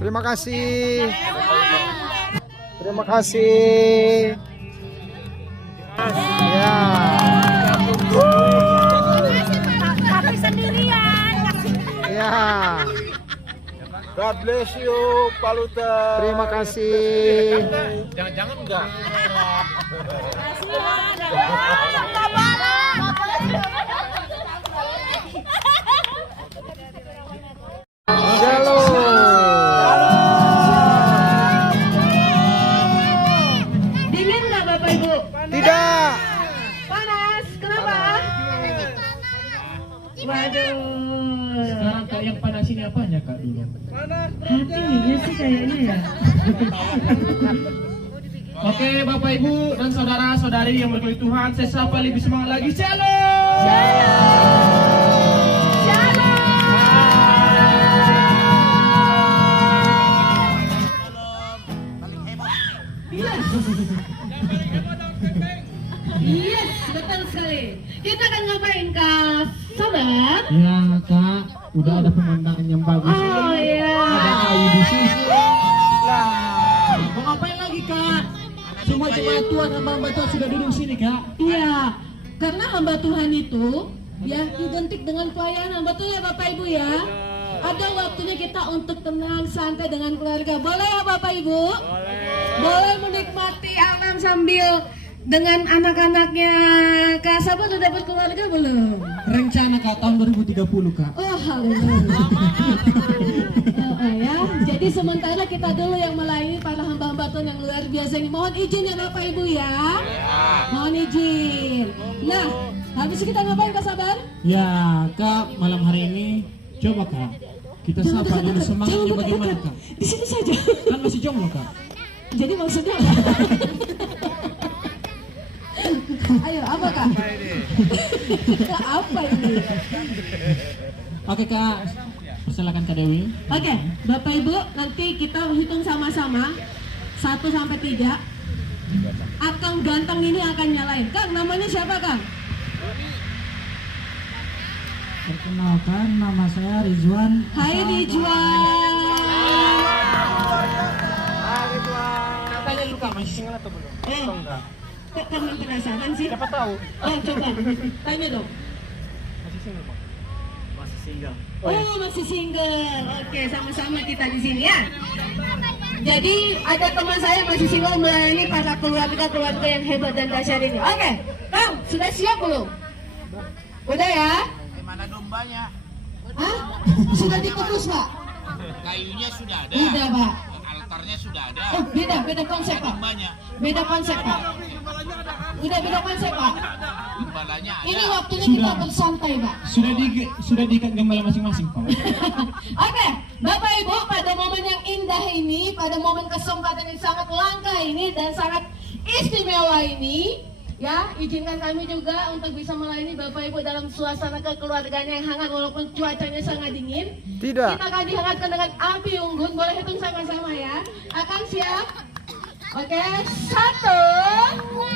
Terima kasih. Terima kasih. Ya. Tapi sendirian. Ya. God bless you, Pak Luther. Terima kasih. Jangan-jangan enggak. Shalom. Dingin nggak Bapak Ibu? Tidak. Panas. Kenapa? Waduh. Sekarang Kak yang panas ini apanya Kak dulu? Hatinya sih kayaknya ya. Oke Bapak Ibu dan saudara-saudari yang berkulit Tuhan, saya sapa lebih semangat lagi. Shalom. Yes, betul sekali. Kita akan ngapain Kak Sabar? Ya Kak, udah ada pemandangan yang bagus. Oh iya. Ada kayu di sisi. Lah, mau ngapain lagi Kak? Semua jemaat Tuhan, hamba-hamba Tuhan sudah duduk sini Kak. Iya, karena hamba Tuhan itu ya identik dengan pelayanan, betul ya Bapak Ibu ya. Ada waktunya kita untuk tenang, santai dengan keluarga. Boleh ya Bapak Ibu? Boleh menikmati alam sambil dengan anak-anaknya. Kak Sabar udah dapat keluarga belum? Rencana Kak tahun 2030 Kak. Oh haleluya. Ya, jadi sementara kita dulu yang melayani para hamba-hamba Tuhan yang luar biasa ini. Mohon izin ya Bapak Ibu ya. Mohon izin. Nah, habis itu kita ngapain Kak Sabar? Ya Kak, malam hari ini coba Kak kita Jangan sapa dulu dekat-dekat, semangatnya jangan bagaimana dekat-dekat. Kak? Di sini saja. Kan masih jomblo Kak. Jadi maksudnya apa? Ayo, apa Kak? Apa ini? Oke Kak, persilakan Kak Dewi. Oke, Bapak Ibu, nanti kita hitung sama-sama 1 sampai 3. Akang ganteng ini akan nyalain. Kang, namanya siapa Kang? Perkenalkan, nama saya Rizwan. Hai Rizwan. Katanya lu Kak masih single atau belum? Atau enggak? Kok kamu penasaran sih? Siapa tahu? Oh, coba tanya dong. Masih single Pak? Masih single. Oh, masih single. Oke, sama-sama kita di sini ya. Jadi ada teman saya masih single melayani para keluarga-keluarga yang hebat dan dahsyat ini. Oke, Kang, sudah siap belum? Udah ya? Mana dombanya? Hah? Sudah dikukus Pak? Kayunya sudah ada. Udah Pak. Altarnya sudah ada. Oh, beda konsep Pak. Dombanya. Beda konsep Pak. Udah beda konsep Pak. Gembalanya ada. Ini waktunya kita bersantai Pak. Sudah diikat gembala masing-masing Pak. Oke, Bapak Ibu, pada momen yang indah ini, pada momen kesempatan yang sangat langka ini dan sangat istimewa ini, ya, izinkan kami juga untuk bisa melayani Bapak Ibu dalam suasana kekeluargaan yang hangat walaupun cuacanya sangat dingin. Tidak. Kita akan dihangatkan dengan api unggun. Boleh hitung sama-sama ya. Akan siap? Oke, 1, 2,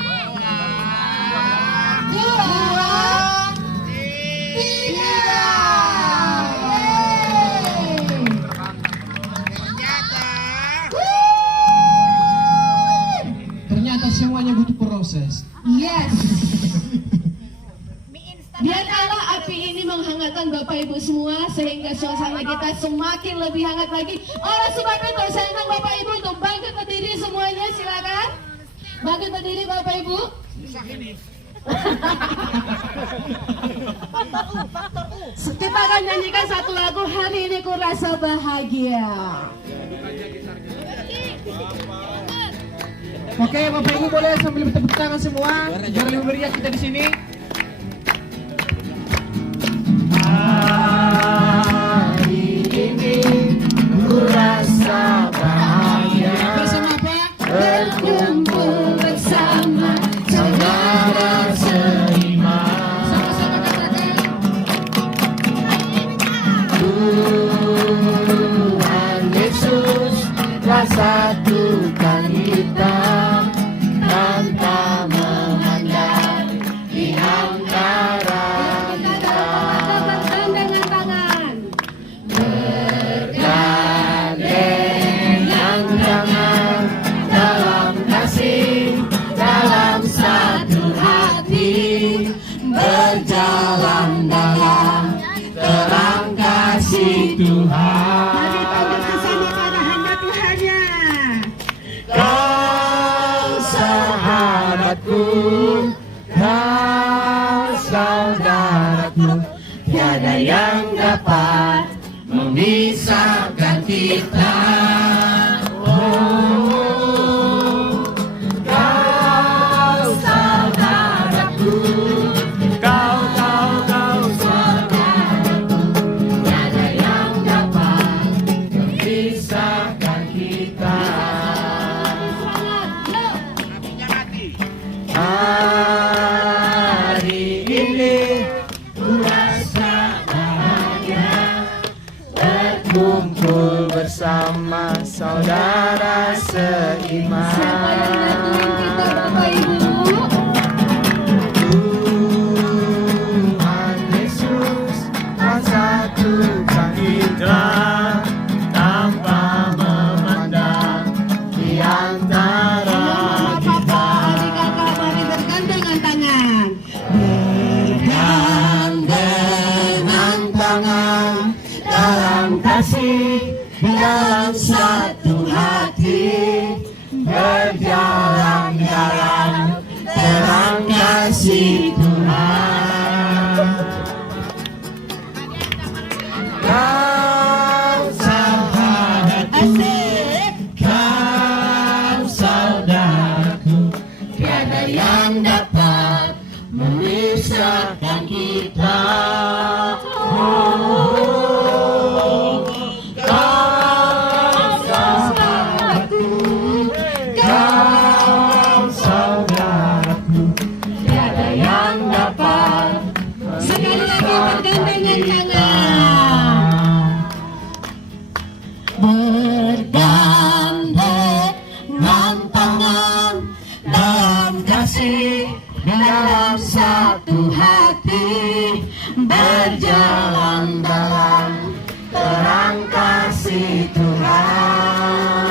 3. proses. Yes. Biarlah api ini menghangatkan Bapak Ibu semua sehingga suasana kita semakin lebih hangat lagi. Oleh sebab itu saya undang Bapak Ibu untuk bangkit berdiri semuanya, silakan. Bangkit berdiri Bapak Ibu. Kita akan nyanyikan satu lagu Hari Ini Ku Rasa Bahagia. Oke, Bapak Ibu boleh sambil bertepuk tangan semua. Biar lebih meriah kita di sini. Hari ini ku rasa bahagia Bersama apa? Berkumpul bersama saudara seiman. Sama-sama katakan. Tuhan Yesus telah satukan kita tanpa memandang di antara kita bergandengan tangan. bergandengan tangan dalam kasih, dalam satu hati, berjalan dalam terang kasih Tuhan. Mari tunjuk bersama para hamba Tuhannya. Kau sahabatku, kau saudaraku, tiada yang dapat memisahkan kita. Oh, kau saudaraku, kau saudaraku, tiada yang dapat memisahkan kita. Hari ini ku rasa bahagia berkumpul bersama saudara seiman. Siapa yang bantuin kita Bapak Ibu? Tuhan Yesus telah satukan kita tanpa memandang di antara kita. Adik kakak mari bergandengan tangan. Bergandengan tangan dalam kasih, dalam satu hati, berjalan dalam terang kasih Tuhan. Kau sahabatku, kau saudaraku, tiada yang dapat memisahkan kita. Oh, kau sahabatku, kau saudaraku, tiada yang dapat Sekali lagi bergandengan tangan. bergandengan tangan dalam kasih, dalam satu hati, berjalan dalam terang kasih Tuhan.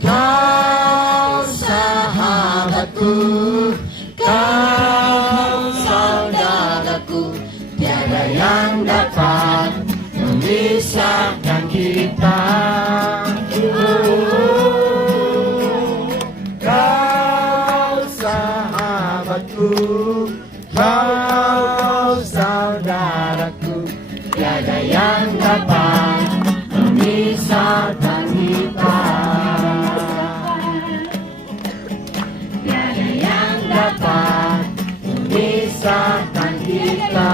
Kau sahabatku, kau saudaraku, tiada yang dapat memisahkan kita. Kau sahabatku, kau saudaraku, tiada yang dapat memisahkan kita. Tiada yang dapat memisahkan kita.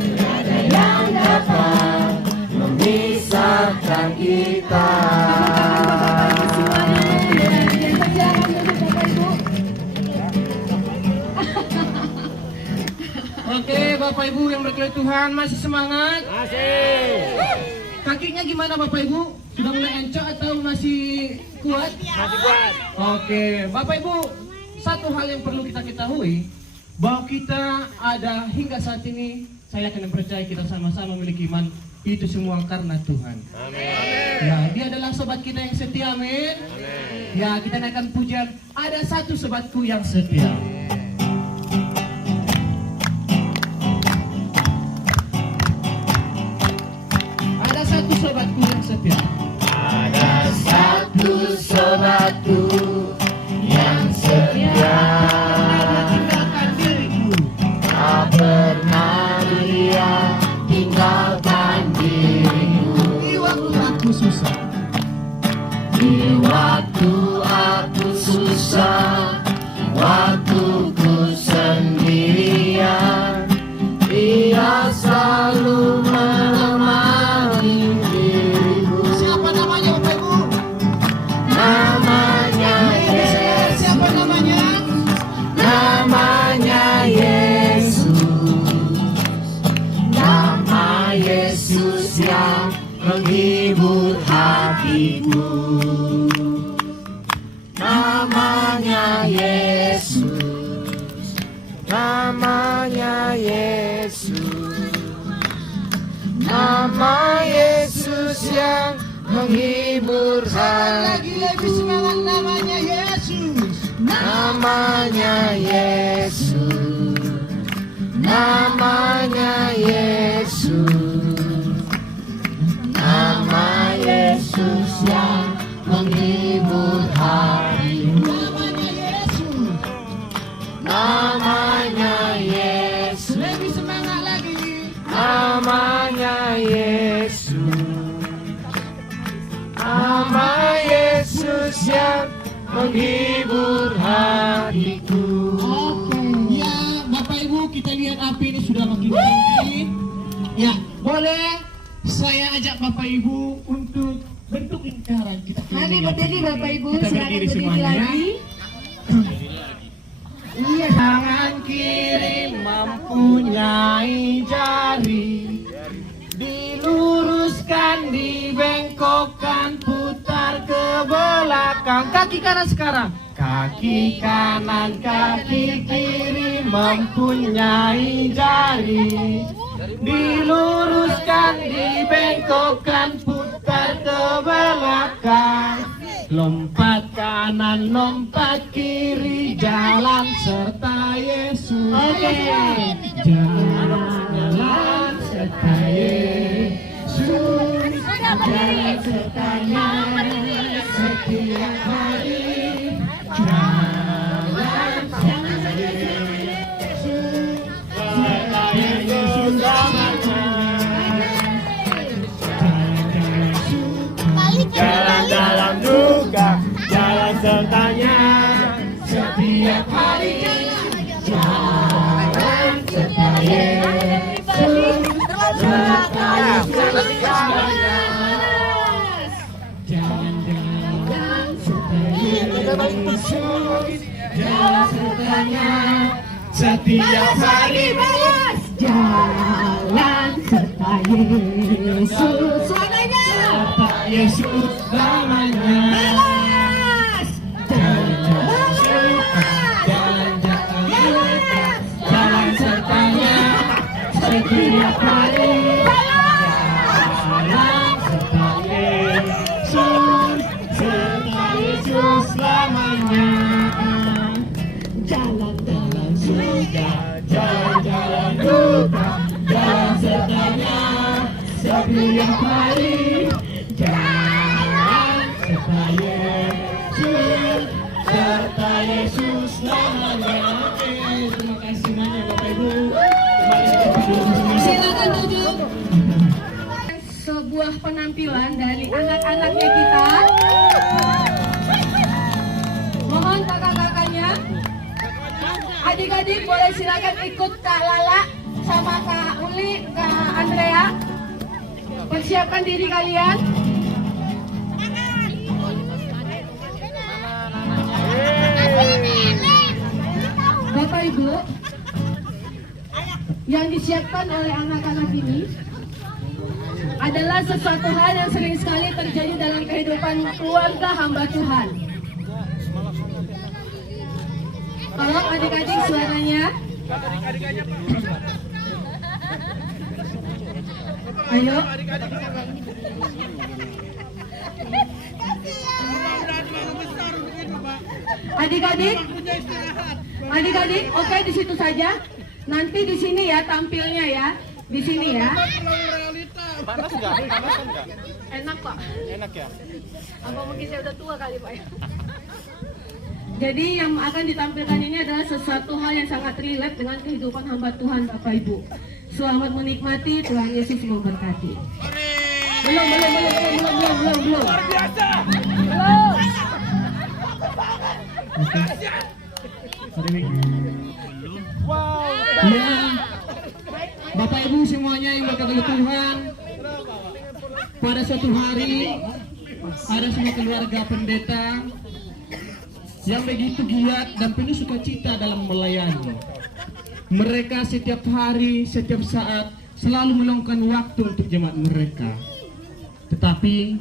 Tiada yang dapat memisahkan kita. Oke, Bapak Ibu yang berkenan Tuhan, masih semangat? Masih. Kakinya gimana Bapak Ibu? Sudah mulai encok atau masih kuat? Masih kuat. Oke, Bapak Ibu, satu hal yang perlu kita ketahui, bahwa kita ada hingga saat ini, saya yakin dan percaya kita sama-sama memiliki iman, itu semua karena Tuhan. Amin. Ya, dia adalah sobat kita yang setia, men. Ya, kita naikkan pujian. Ada satu sobatku yang setia. Ada satu sobatku yang setia. Ada satu sobatku yang setia, Tinggalkan diriku. tak pernah dia tinggalkan diriku. Di waktu aku susah, Di waktu aku susah, waktu ku sendirian, dia selalu menemani diriku. siapa namanya Bapak Ibu? Namanya Yesus, Siapa namanya? namanya Yesus, nama Yesus yang menghibur hatiku. Namanya Yesus, namanya Yesus, nama Yesus yang menghibur hati. Lebih semangat, namanya Yesus. Namanya Yesus, namanya Yesus, nama Yesus yang menghibur hatiku. Namanya Yesus. Namanya Yesus, Lebih semangat lagi. namanya Yesus, nama Yesus yang menghibur hatiku. Ya, Bapak Ibu, kita lihat api ini sudah makin tinggi. Ya, boleh saya ajak Bapak Ibu untuk bentuk lingkaran. Kita Mari keliling berdiri api. Bapak Ibu, Kita silakan berdiri berdiri semuanya. lagi. Iya, tangan kiri mempunyai jari, diluruskan, dibengkokkan, putar ke belakang. Kaki kanan sekarang. Kaki kanan, kaki kiri mempunyai jari, diluruskan, dibengkokkan, putar ke belakang. Lompat kanan, lompat kiri, jalan serta Yesus. Oke. Jalan serta Yesus. Jalan sertanya setiap hari. Jalan serta Yesus. Serta Yesus selamanya. Jalan dalam duka, jalan sertanya Setiap hari. jalan serta Yesus, serta Yesus selamanya. Jalan-jalan serta Yesus. Jalan sertanya setiap hari. Jalan serta Yesus. Suaranya. Serta Yesus namanya. Jalan sertanya setiap hari. Jalan serta Yesus, serta Yesus selamanya. Jalan-jalan suka, jalan-jalan duka, jalan sertanya setiap hari. Jalan serta Yesus, serta Yesus namanya. Oke, terima kasih banyak Bapak Ibu. Kembali kita duduk masing-masing. Silakan duduk. Sebuah penampilan dari anak-anaknya kita. Mohon kakak-kakaknya, adik-adik boleh silakan ikut Kak Lala sama Kak Uli, Kak Andrea. Persiapkan diri kalian. Bapak Ibu, yang disiapkan oleh anak-anak ini adalah sesuatu hal yang sering sekali terjadi dalam kehidupan keluarga hamba Tuhan. Tolong adik-adik suaranya. Ayo. Adik-adik, oke di situ saja. Nanti di sini ya tampilnya ya, di sini ya. Panas nggak? Panasan nggak? Enak Pak. Enak ya? Apa mungkin saya udah tua kali Pak ya? Jadi yang akan ditampilkan ini adalah sesuatu hal yang sangat relate dengan kehidupan hamba Tuhan Bapak Ibu. Selamat menikmati, Tuhan Yesus memberkati. Belum. Luar biasa! Wow! Ya, Bapak Ibu semuanya yang berkat oleh Tuhan, pada suatu hari ada semua keluarga pendeta yang begitu giat dan penuh sukacita dalam melayani. Mereka setiap hari, setiap saat selalu meluangkan waktu untuk jemaat mereka. Tetapi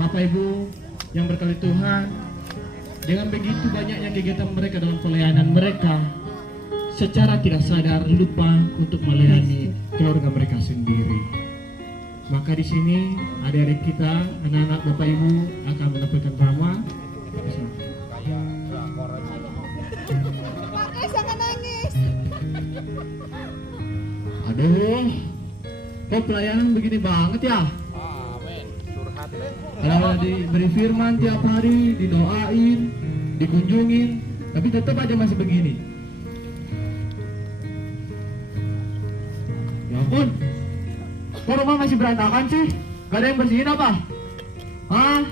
Bapak Ibu yang berkat oleh Tuhan, dengan begitu banyaknya kegiatan mereka dalam pelayanan mereka, secara tidak sadar lupa untuk melayani keluarga mereka sendiri. Maka di sini adik-adik kita, anak-anak Bapak Ibu akan menampilkan drama. Aduh, kok pelayanan begini banget ya? Amin. Curhat deh. Kalau diberi firman tiap hari, didoain, dikunjungin, tapi tetap aja masih begini. Ya ampun, kok rumah masih berantakan sih? Gak ada yang bersihin apa? Hah?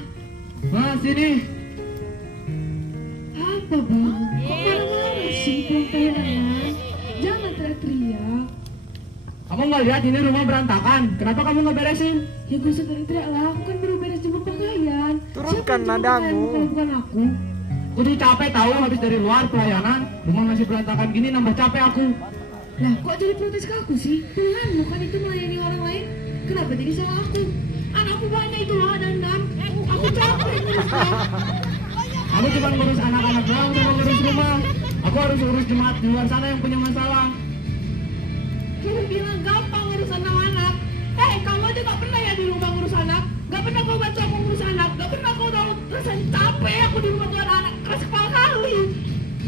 Nah, sini. Apa Bang? Kok marah-marah sih pelayanan? Jangan teriak-teriak. Kamu nggak lihat ini rumah berantakan? Kenapa kamu nggak beresin? Ya gue usah teriak-teriak lah, aku kan baru beres jemur pakaian. Turunkan Siapa yang jemur nadamu. pakaian? Bukan aku. Udah capek tahu habis dari luar pelayanan, rumah masih berantakan gini nambah capek aku. Lah kok jadi protes ke aku sih? Tuhan bukan itu melayani orang lain. Kenapa jadi salah aku? Anakku banyak itu loh dan aku capek ngurusnya. Aku cuma ngurus anak-anak doang, cuma ngurus rumah. Aku harus urus jemaat di luar sana yang punya masalah. Kamu bilang gampang ngurus anak-anak. Kamu aja gak pernah ya di rumah ngurus anak. Gak pernah kau bantu aku ngurus anak. Gak pernah kau tahu rasanya capek aku di rumah tuh anak. Keras kepala kali.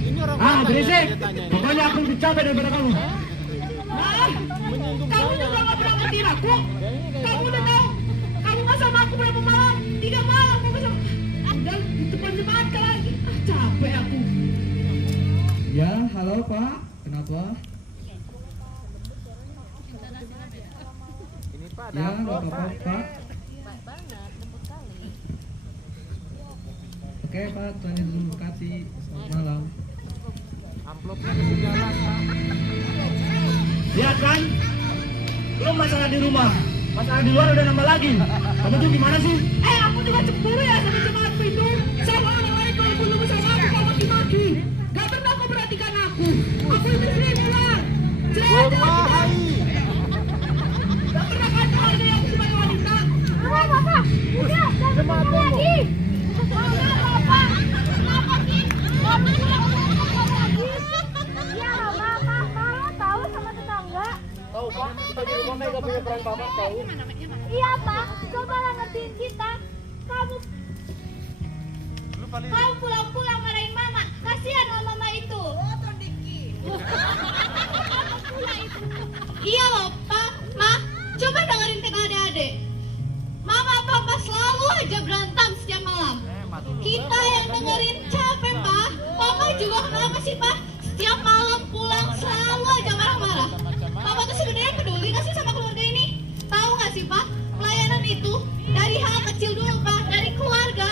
Ini orang Ah, mana ya berisik. dia tanya ini? Pokoknya aku lebih capek daripada kamu. Kamu juga gak pernah ngerti aku. Kamu udah tahu. Kamu gak sama aku berapa malam? 3 malam kamu sama. Udah di depan jemaat lagi. Capek aku. Ya, halo Pak. Kenapa? Ini Pak, Ya, ada nggak amplop apa-apa Pak. Pak. Oke Pak, Tuhan Yesus memberkati. Selamat malam. Amplopnya ketinggalan Pak. Lihat kan? Belum masalah di rumah, masalah di luar udah nambah lagi. Kamu tuh gimana sih? Aku juga cemburu ya sama jemaatku itu. Sama orang lain kalau belum sama aku kau maki-maki. Gak pernah kau perhatikan aku. Aku itu sering bilang. Gumahai. Gak pernah kan harga yang sebagai wanita. Bapak, udah, jangan lagi. Bapak, kenapa sih? Kamu pulang lagi. Ya, Mama tahu sama tetangga. Tahu Pak, kita di rumah Mega punya peran Bapak tahu. Iya, Pak. Coba lah ngertiin kita. Kamu pulang-pulang marahin Mama. Kasihan sama Mama itu. Iya loh, Pak. Ma, coba dengerin kata adik-adik. Mama Papa selalu aja berantem setiap malam. Kita yang dengerin capek, Pak. Papa juga kenapa sih, Pak? Setiap malam pulang selalu aja marah-marah. Papa tuh sebenarnya peduli nggak sih sama keluarga ini? Tahu nggak sih, Pak? Pelayanan itu dari hal kecil dulu, Pak. Dari keluarga.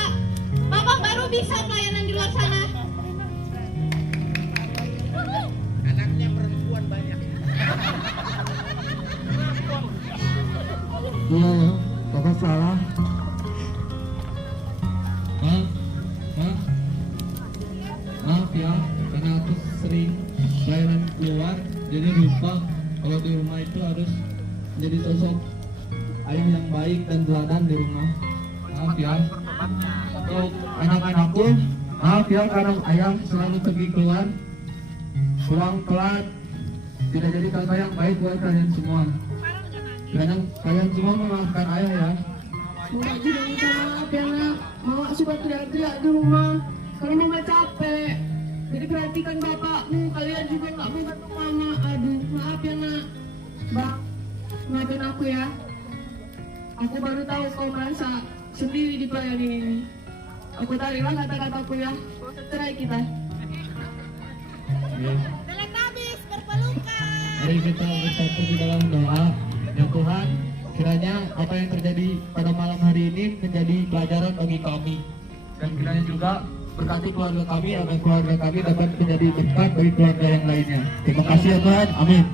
Papa baru bisa pelayanan di luar sana. Anaknya perempuan banyak. Iya ya, Bapak salah. Maaf ya, karena aku sering pelayanan keluar, jadi lupa kalau di rumah itu harus jadi sosok ayah yang baik dan teladan di rumah. Maaf ya. Untuk anak-anakku, maaf ya karena ayah selalu pergi keluar, pulang telat, tidak jadi kakak yang baik buat kalian semua. Kalian semua memaafkan ayah ya. Mama juga minta maaf ya nak. Mama suka teriak-teriak di rumah karena mama capek. Jadi perhatikan bapakmu, kalian juga nggak mau bantu mama. Aduh, maaf ya nak. Bang, maafin aku ya. Aku baru tahu kau merasa sendiri di pelayan ini. Aku tarilah kata-kataku ya. Cerai kita. Ya. Teletabis berpelukan. Mari kita bersatu di dalam doa. Ya Tuhan, kiranya apa yang terjadi pada malam hari ini menjadi pelajaran bagi kami. Dan kiranya juga berkati keluarga kami agar keluarga kami dapat menjadi berkat bagi keluarga yang lainnya. Terima kasih ya Tuhan. Amin.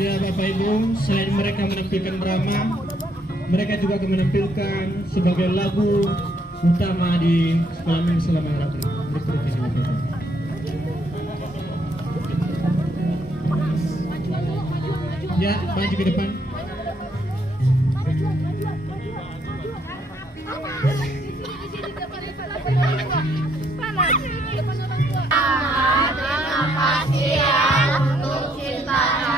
Ya Bapak Ibu, selain mereka menampilkan drama, mereka juga akan menampilkan sebagai lagu utama di sekolah minggu selama berikut ini Bapak Ibu. Ya, maju ke depan. Terima kasih ya untuk cintanya.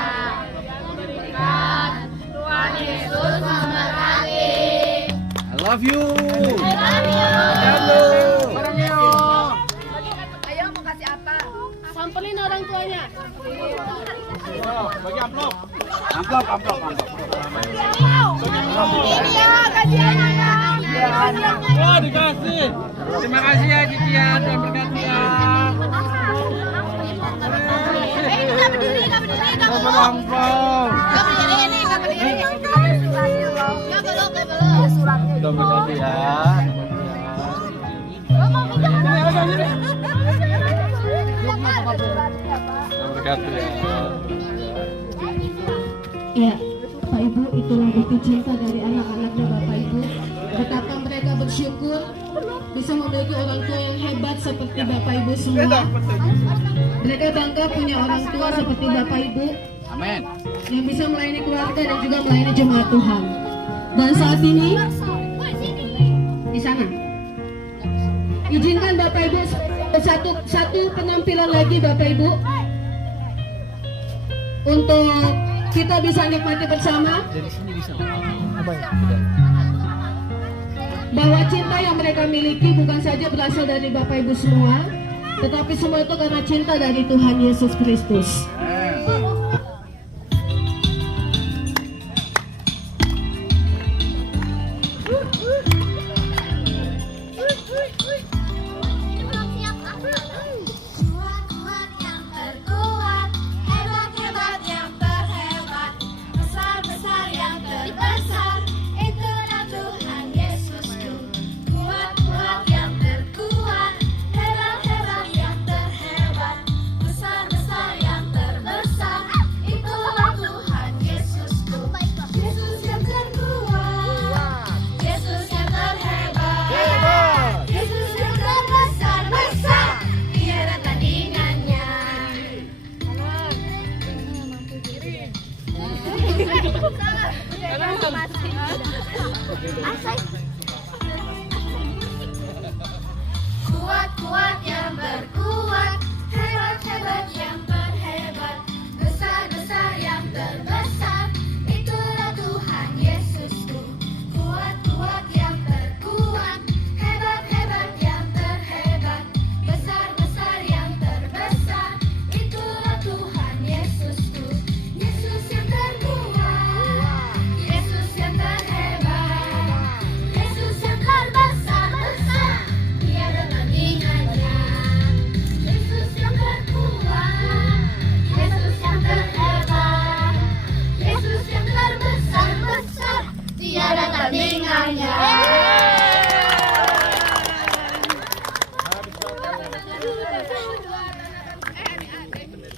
Tuhan Yesus memberkati. I love you. Ayo mau kasih apa? Samperin orang tuanya. Bagi amplop. Ini ya gajiannya. Oh, dikasih. Terima kasih ya Cician, Tuhan berkati ya. Ini nggak berdiri, nggak belum. Amplop. Nggak berdiri ini, nggak berdiri. Nggak belum. Tuhan berkati ya. Tuhan berkati ya. Ya, Pak Ibu, itulah bukti cinta dari anak-anaknya Bapak Ibu. Betapa mereka bersyukur bisa memiliki orang tua yang hebat seperti Bapak Ibu semua. Mereka bangga punya orang tua seperti Bapak Ibu Amin. yang bisa melayani keluarga dan juga melayani jemaat Tuhan. Dan saat ini di sana, izinkan Bapak Ibu satu penampilan lagi Bapak Ibu untuk kita bisa nikmati bersama bahwa cinta yang mereka miliki bukan saja berasal dari Bapak Ibu semua, tetapi semua itu karena cinta dari Tuhan Yesus Kristus. Kuat-kuat yang terkuat, hebat-hebat yang terhebat, besar-besar yang terbesar, itulah Tuhan Yesusku. Kuat-kuat yang terkuat, hebat-hebat yang terhebat, besar-besar yang terbesar, itulah Tuhan Yesusku. Yesus yang terkuat, Yesus yang terhebat, Yesus yang terbesar-besar, tiada tandingannya. Kuat-kuat yang berkuat, hebat-hebat yang terhebat, besar-besar yang terbesar, itulah Tuhan Yesusku. Kuat-kuat yang terkuat, hebat-hebat yang terhebat, besar-besar yang terbesar, itulah Tuhan Yesusku. Yesus yang terkuat, Yesus yang terhebat, Yesus yang terbesar-besar, tiada tandingannya. Yesus yang terkuat, Yesus yang terhebat, Yesus yang terbesar-besar, tiada tandingannya.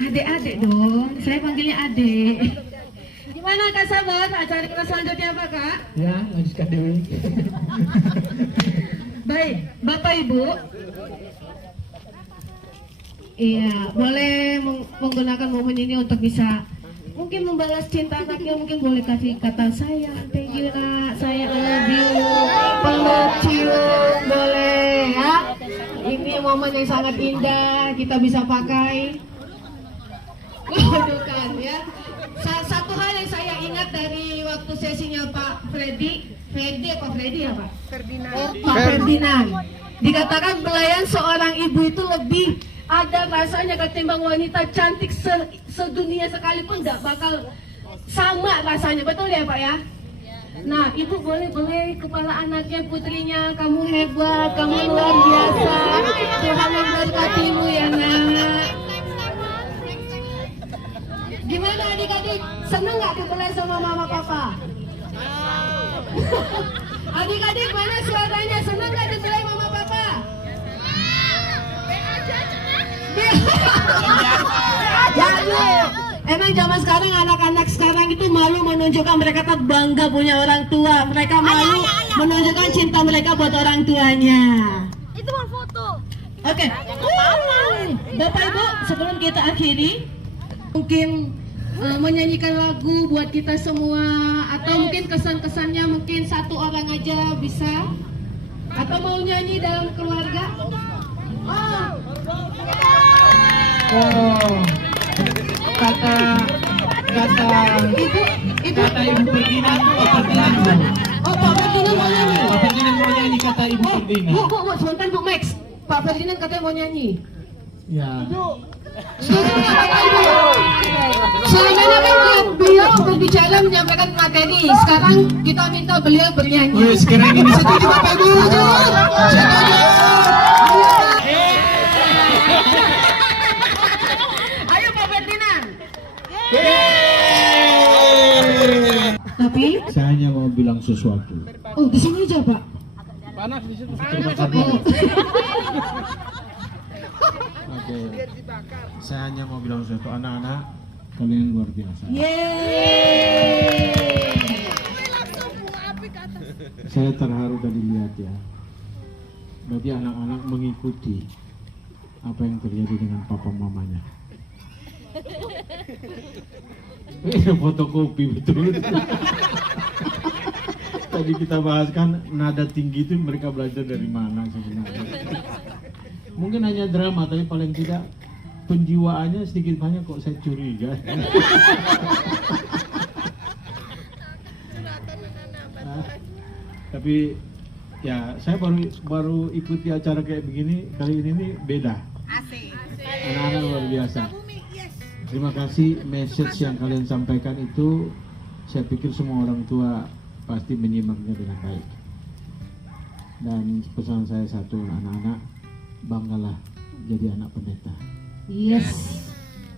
Adik-adik dong, saya panggilnya adik. Gimana Kak Sabar? Acara kita selanjutnya apa Kak? Ya, lanjutkan Dewi. Baik, Bapak Ibu. Iya, boleh menggunakan momen ini untuk bisa mungkin membalas cinta anaknya, mungkin boleh kasih kata sayang, thank you nak, saya I love you. Peluk cium boleh ya. Ini momen yang sangat indah, kita bisa pakai. Bukan ya. Satu hal yang saya ingat dari waktu sesinya Pak Freddy apa Freddy ya Pak? Pak Ferdinand. Dikatakan pelayan seorang ibu itu lebih ada rasanya ketimbang wanita cantik sedunia sekalipun nggak bakal sama rasanya, betul ya Pak ya? Nah, ibu boleh kepala anaknya, putrinya, kamu hebat, kamu luar biasa. Tuhan memberkatimu ya nak. Gimana adik-adik? Seneng nggak dibelai sama mama papa? Adik-adik mana suaranya? Seneng nggak dibelai mama papa? Jangan. Emang zaman sekarang anak-anak sekarang itu malu menunjukkan mereka tak bangga punya orang tua. Mereka malu menunjukkan cinta mereka buat orang tuanya. Itu mau foto. Oke. Bapak Ibu, sebelum kita akhiri, mungkin menyanyikan lagu buat kita semua, atau mungkin kesan-kesannya mungkin satu orang aja bisa, atau mau nyanyi dalam keluarga. Kata Ibu Ibu Ferdinand, Pak Ferdinand. Oh, Pak Ferdinand mau nyanyi. Pak Ferdinand mau nyanyi kata Ibu Ferdinand. Bu, sebentar Bu Max. Pak Ferdinand katanya mau nyanyi. Ya. Selama ini kan beliau berbicara menyampaikan materi. Sekarang kita minta beliau bernyanyi. Wih, sekarang ini Setuju Bapak Ibu? Setuju. Ayo Pak Ferdinand. Tapi, saya hanya mau bilang sesuatu. oh di sini aja Pak. Panas di situ. Oh. Oke. Saya hanya mau bilang sesuatu, anak-anak, kalian luar biasa. Yeay. Saya terharu tadi lihat ya. Berarti anak-anak mengikuti apa yang terjadi dengan papa mamanya. Fotokopi betul. Tadi kita bahas kan nada tinggi itu mereka belajar dari mana sebenarnya. Mungkin hanya drama, tapi paling tidak penjiwaannya sedikit banyak kok saya curiga. Tapi ya saya baru ikuti acara kayak begini kali ini nih beda. Anak-anak luar biasa. Terima kasih message yang kalian sampaikan itu, saya pikir semua orang tua pasti menyimaknya dengan baik. Dan pesan saya satu, anak-anak, banggalah jadi anak pendeta. Yes.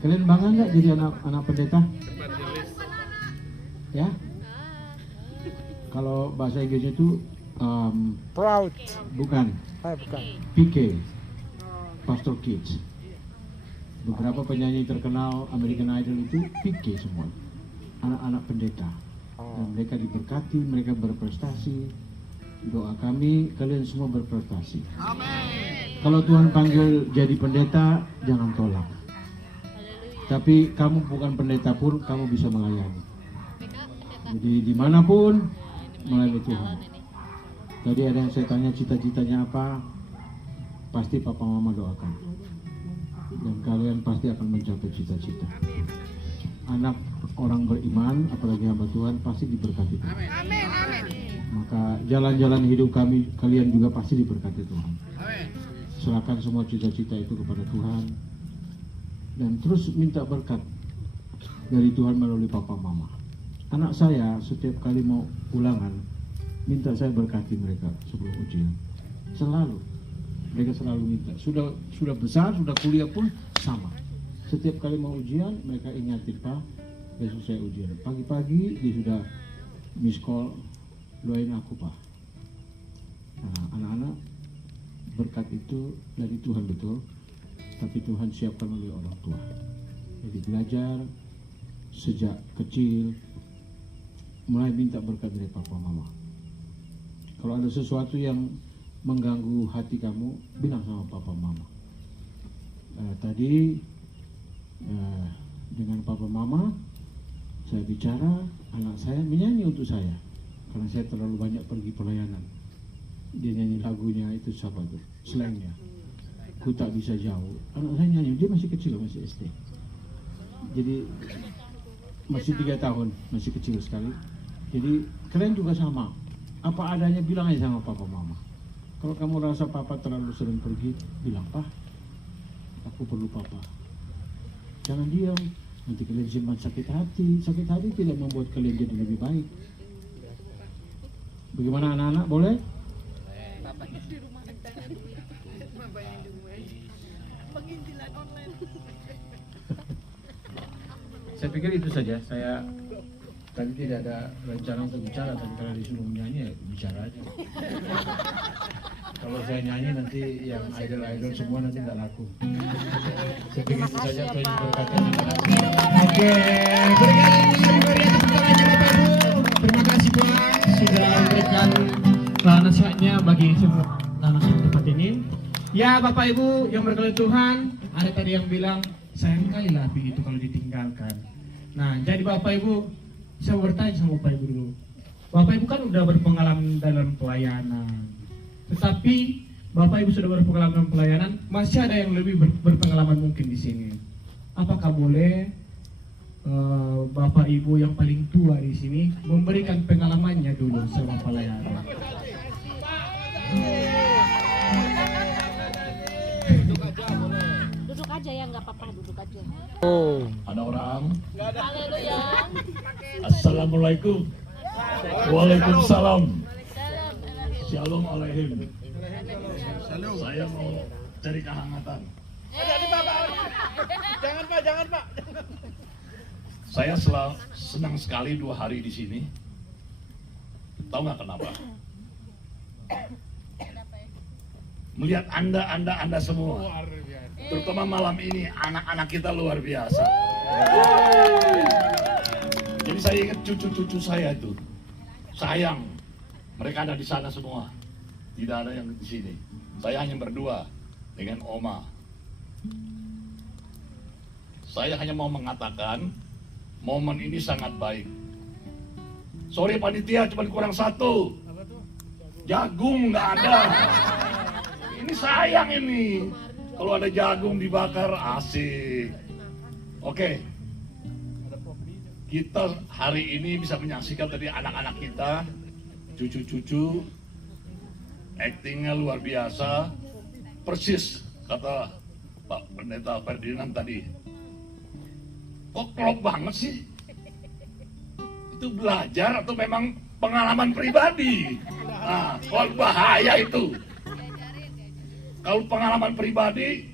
Kalian bangga nggak jadi anak pendeta? Ya? Kalau bahasa Inggrisnya itu Proud. bukan Bukan. PK, Pastor Kids. Beberapa penyanyi terkenal American Idol itu PK semua, anak-anak pendeta. Dan mereka diberkati, mereka berprestasi. Doa kami, kalian semua berprestasi. Kalau Tuhan panggil jadi pendeta, jangan tolak. Tapi kamu bukan pendeta pun, kamu bisa melayani. Jadi dimanapun, melayani Tuhan. Tadi ada yang saya tanya cita-citanya apa, pasti papa mama doakan. Dan kalian pasti akan mencapai cita-cita. Anak orang beriman, apalagi hamba Tuhan, pasti diberkati Tuhan. Maka jalan-jalan hidup kalian juga pasti diberkati Tuhan. Serahkan semua cita-cita itu kepada Tuhan. Dan terus minta berkat dari Tuhan melalui papa mama. Anak saya setiap kali mau ulangan, minta saya berkati mereka sebelum ujian. Selalu. Mereka selalu minta. Sudah besar, sudah kuliah pun sama. Setiap kali mau ujian, mereka ingatin, Pak, besok saya ujian. Pagi-pagi dia sudah miss call, doain aku, Pak. Nah, anak-anak, berkat itu dari Tuhan betul, tapi Tuhan siapkan oleh orang tua. Jadi belajar sejak kecil, mulai minta berkat dari papa mama. Kalau ada sesuatu yang mengganggu hati kamu, bilang sama papa mama. Tadi dengan papa mama saya bicara, anak saya menyanyi untuk saya karena saya terlalu banyak pergi pelayanan. Dia nyanyi lagunya itu siapa tuh? Slangnya. Ku tak bisa jauh. Anak saya nyanyi, dia masih kecil, masih SD. Jadi masih 3 tahun, masih kecil sekali. Jadi kalian juga sama. Apa adanya bilang aja sama papa mama. Kalau kamu rasa papa terlalu sering pergi, bilang, "Pak, aku perlu papa." Jangan diam. Nanti kalian simpan sakit hati. Sakit hati tidak membuat kalian jadi lebih baik. Bagaimana anak-anak, boleh? Saya pikir itu saja. Saya tadi tidak ada rencana untuk bicara, tapi kalau disuruh menyanyi ya bicara aja. Kalau saya nyanyi nanti yang idol-idol semua nanti nggak laku. Saya pikir itu saja. Tuhan memberkati anak-anak. Oke, berikan tepuk tangannya Bapak Ibu. Terima kasih Tuhan sudah memberikan nasihatnya bagi semua anak di tempat ini. Ya Bapak Ibu yang berkenan Tuhan, ada tadi yang bilang sayang kali lah api itu kalau ditinggalkan. Nah, jadi Bapak Ibu, saya mau bertanya sama Bapak Ibu dulu. Bapak Ibu kan udah berpengalaman dalam pelayanan. Tetapi Bapak Ibu sudah berpengalaman dalam pelayanan, masih ada yang lebih berpengalaman mungkin di sini. Apakah boleh Bapak Ibu yang paling tua di sini memberikan pengalamannya dulu selama pelayanan? Duduk aja ya, nggak apa-apa, duduk aja. Ada orang. Haleluya. Assalamualaikum. Waalaikumsalam. Shalom alaihim. Saya mau cari kehangatan. Jangan Pak. Saya senang sekali 2 hari di sini. Tahu nggak kenapa? Melihat Anda semua. Terutama malam ini anak-anak kita luar biasa. Jadi saya ingat cucu-cucu saya itu. Sayang, mereka ada di sana semua. Tidak ada yang di sini. Saya hanya berdua dengan Oma. Saya hanya mau mengatakan momen ini sangat baik. Sorry panitia, cuma kurang 1. Jagung nggak ada. Ini sayang ini. Kalau ada jagung dibakar asik. Oke. Kita hari ini bisa menyaksikan tadi anak-anak kita, cucu-cucu, aktingnya luar biasa. Persis kata Pak Pendeta Ferdinand tadi. Kok klop banget sih? Itu belajar atau memang pengalaman pribadi? Nah, kalau bahaya itu. Kalau pengalaman pribadi,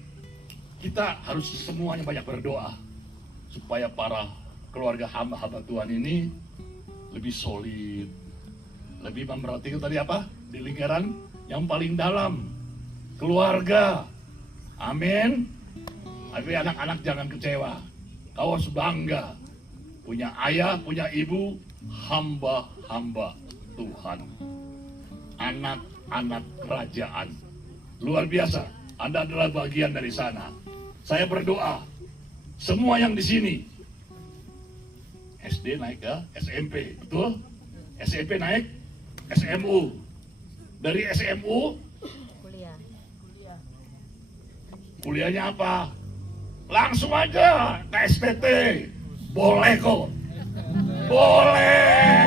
kita harus semuanya banyak berdoa supaya para keluarga hamba-hamba Tuhan ini lebih solid, lebih memperhatikan tadi apa? Di lingkaran yang paling dalam, keluarga. Amin. Tapi anak-anak jangan kecewa. Kau harus bangga punya ayah, punya ibu, hamba-hamba Tuhan, anak-anak kerajaan. Luar biasa, Anda adalah bagian dari sana. Saya berdoa, semua yang di sini, SD naik ke SMP, betul? SMP naik, SMU. Dari SMU, kuliahnya apa? Langsung aja ke STT. Boleh kok. Boleh.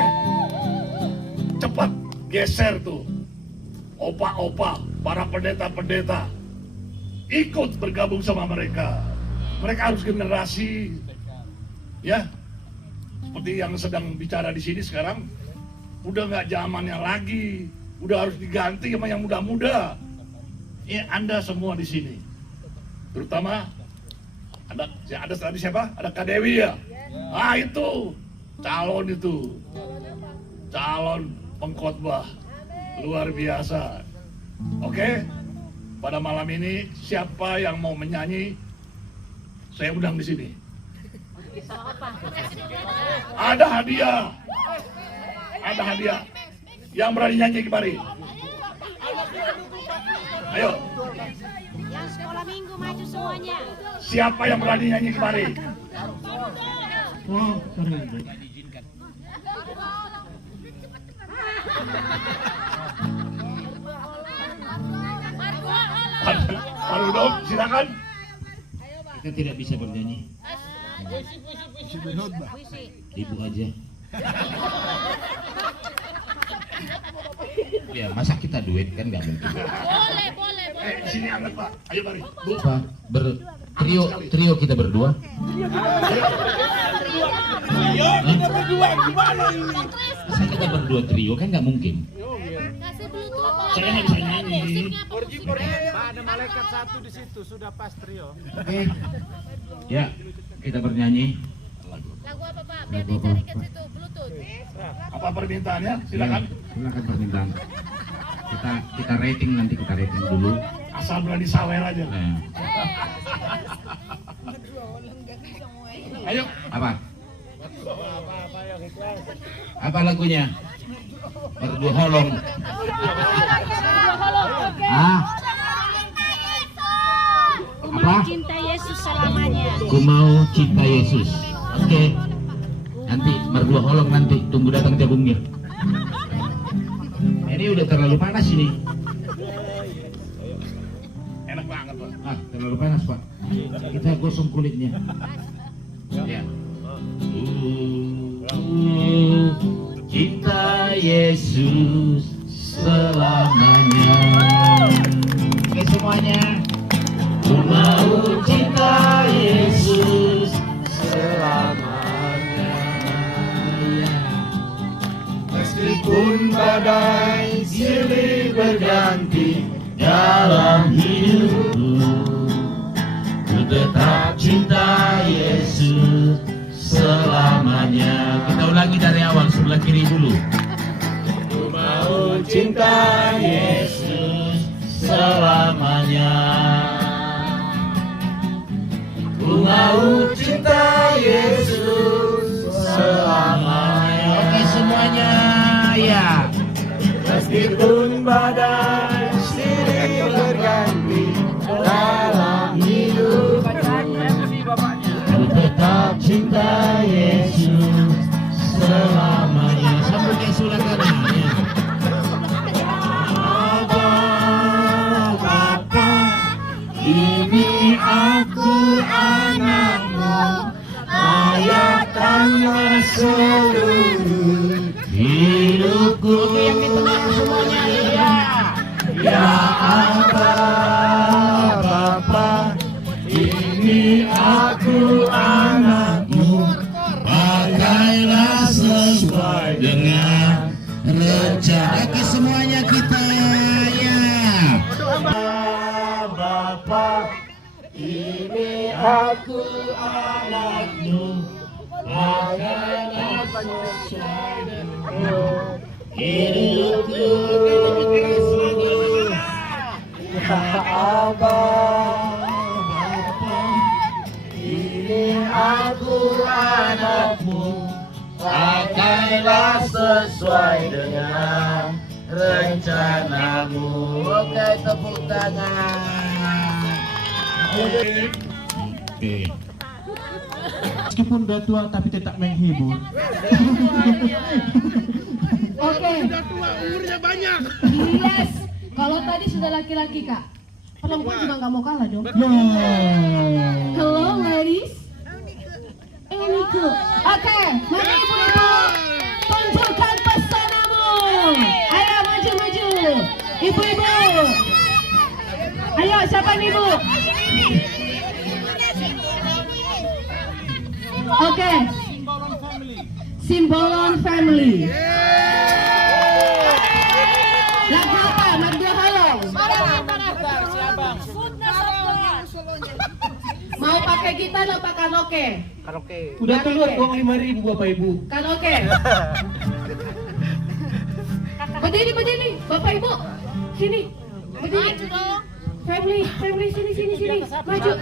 Cepat geser tuh. Opa-opa, para pendeta-pendeta, ikut bergabung sama mereka. Mereka harus generasi, ya, seperti yang sedang bicara di sini sekarang, udah nggak zamannya lagi, udah harus diganti sama yang muda-muda. Ini Anda semua di sini, terutama ada tadi siapa? Ada Kak Dewi ya? Ah itu calon pengkhotbah. Luar biasa. Oke, pada malam ini siapa yang mau menyanyi, saya undang di sini. Ada hadiah. Ada hadiah. Yang berani nyanyi kemari. Ayo. Yang sekolah minggu maju semuanya. Siapa yang berani nyanyi kemari? Oh, sorry. Pak Rudolf, silakan. Kita tidak bisa bernyanyi. Ibu aja. Ya, masa kita duet kan nggak mungkin. Sini angkat Pak. Ayo mari. Bu. Apa? Trio kita berdua. Kita berdua gimana ini? Masa kita berdua trio kan nggak mungkin. Saya nggak bisa nyanyi. Pak, ada malaikat satu di situ, sudah pas trio. Oke. Ya, kita bernyanyi. Lagu apa Pak? Biar dicari ke situ, Bluetooth. Apa permintaannya? Silakan. Ya, silakan permintaan. Kita rating nanti, kita rating dulu. Asal berani sawer aja. Nah, Ayo. apa? Apa lagunya? Berdua holong. Ah, apa? Cinta Yesus selamanya. Ku mau cinta Yesus. Oke. Nanti berdua holong nanti tunggu datang jagungnya. Ini udah terlalu panas ini. Enak banget Pak. Ah, terlalu panas Pak. Kita gosong kulitnya. Ya. Cinta Yesus selamanya. Oke semuanya. Ku mau cinta Yesus selamanya. Meskipun badai silih berganti dalam hidupku, ku tetap cinta Yesus selamanya. Kita ulangi dari awal, sebelah kiri dulu. Ku mau cinta Yesus selamanya. Ku mau cinta Yesus selamanya. Oke semuanya, ya. Meskipun badai silih berganti dalam hidup, ku tetap cinta Yesus selamanya. Sambungnya silakan. Ya. Bapa, ini aku anakmu, layakkanlah seluruh hidupku. Yang di tengah semuanya, ya. Ya Allah, Bapa, ini aku anakmu, pakailah sesuai dengan rencana. Oke semuanya kita, ya. Bapa, ini aku anakmu, pakailah sesuai dengan hidupku. Ya Abah, Bapa, ini aku anakmu, pakailah sesuai dengan rencanamu. Oke, tepuk tangan. Oke. Meskipun udah tua tapi tetap menghibur. Oke. Sudah tua, umurnya banyak. Yes. Kalau tadi sudah laki-laki Kak, perempuan juga nggak mau kalah dong. Hello ladies. Eniko. Oke, mari ibu-ibu tunjukkan pesanan. Ayo maju. Ibu-ibu. Ayo siapa nih Bu? Oke. Simbolon Family. Lagu apa? Lagu Halong. Mau pakai gitar atau karaoke? Karaoke. Udah keluar uang 5.000 Bapak Ibu. Karaoke. Berdiri, Bapak Ibu. Sini. Berdiri. Family, sini. Maju.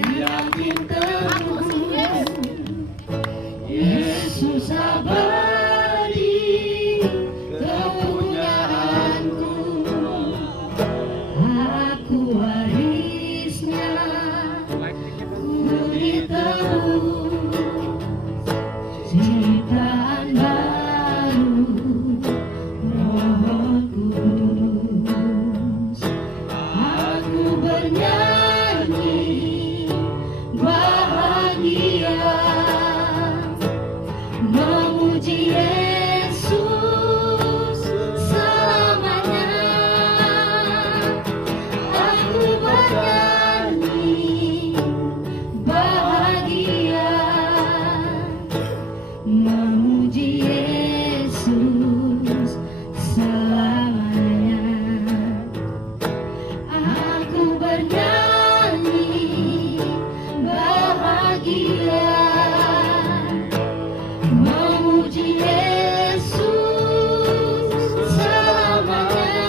yakin teguh, Yesus abadi kepunyaanku, aku warisnya, ku ditebus, ciptaan baru, Roh Kudus. Aku bernyanyi bahagia, memuji Yesus selamanya. Aku bernyanyi bahagia, memuji Yesus selamanya. Aku bernyanyi bahagia, memuji Yesus selamanya.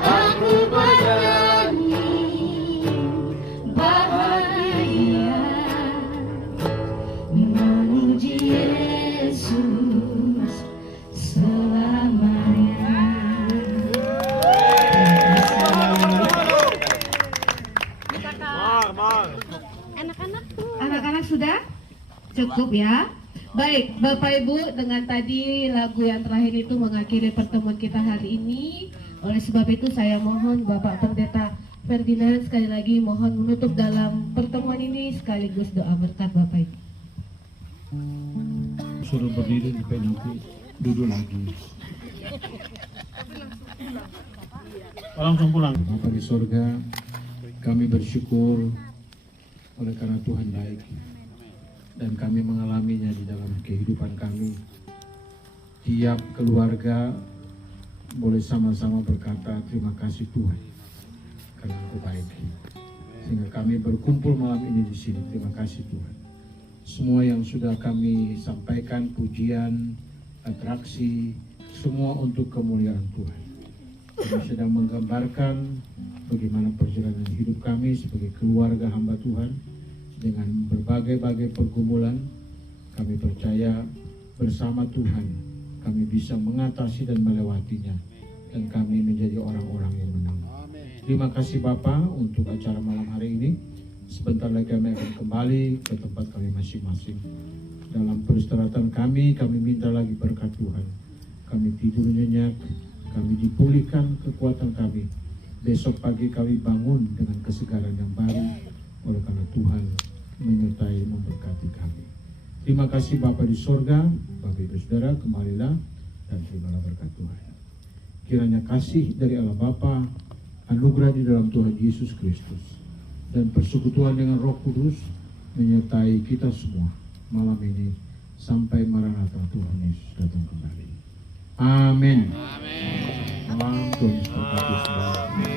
Aku bernyanyi bahagia, memuji Yesus selamanya. Anak-anak sudah cukup ya. Baik, Bapak Ibu, dengan tadi lagu yang terakhir itu mengakhiri pertemuan kita hari ini. Oleh sebab itu saya mohon Bapak Pendeta Ferdinand sekali lagi mohon menutup dalam pertemuan ini sekaligus doa berkat Bapak Ibu. Suruh berdiri sampai nanti duduk lagi. Langsung pulang. Bapa di surga, kami bersyukur oleh karena Tuhan baik dan kami mengalaminya di dalam kehidupan kami. Tiap keluarga boleh sama-sama berkata terima kasih Tuhan karena Engkau baik. Sehingga kami berkumpul malam ini di sini. Terima kasih Tuhan. Semua yang sudah kami sampaikan, pujian, atraksi, semua untuk kemuliaan Tuhan. Kami sedang menggambarkan bagaimana perjalanan hidup kami sebagai keluarga hamba Tuhan dengan berbagai-bagai pergumulan. Kami percaya bersama Tuhan kami bisa mengatasi dan melewatinya dan kami menjadi orang-orang yang menang. Terima kasih Bapa untuk acara malam hari ini. Sebentar lagi kami akan kembali ke tempat kami masing-masing. Dalam peristirahatan kami minta lagi berkat Tuhan. Kami tidur nyenyak, kami dipulihkan kekuatan kami. Besok pagi kami bangun dengan kesegaran yang baru oleh karena Tuhan menyertai memberkati kami. Terima kasih Bapa di sorga, Bapak Ibu Saudara, kembalilah dan terimalah berkat Tuhan. Kiranya kasih dari Allah Bapa, anugerah di dalam Tuhan Yesus Kristus, dan persekutuan dengan Roh Kudus menyertai kita semua malam ini sampai Maranatha Tuhan Yesus datang kembali. Amin. Amin. Tuhan Yesus memberkati semua.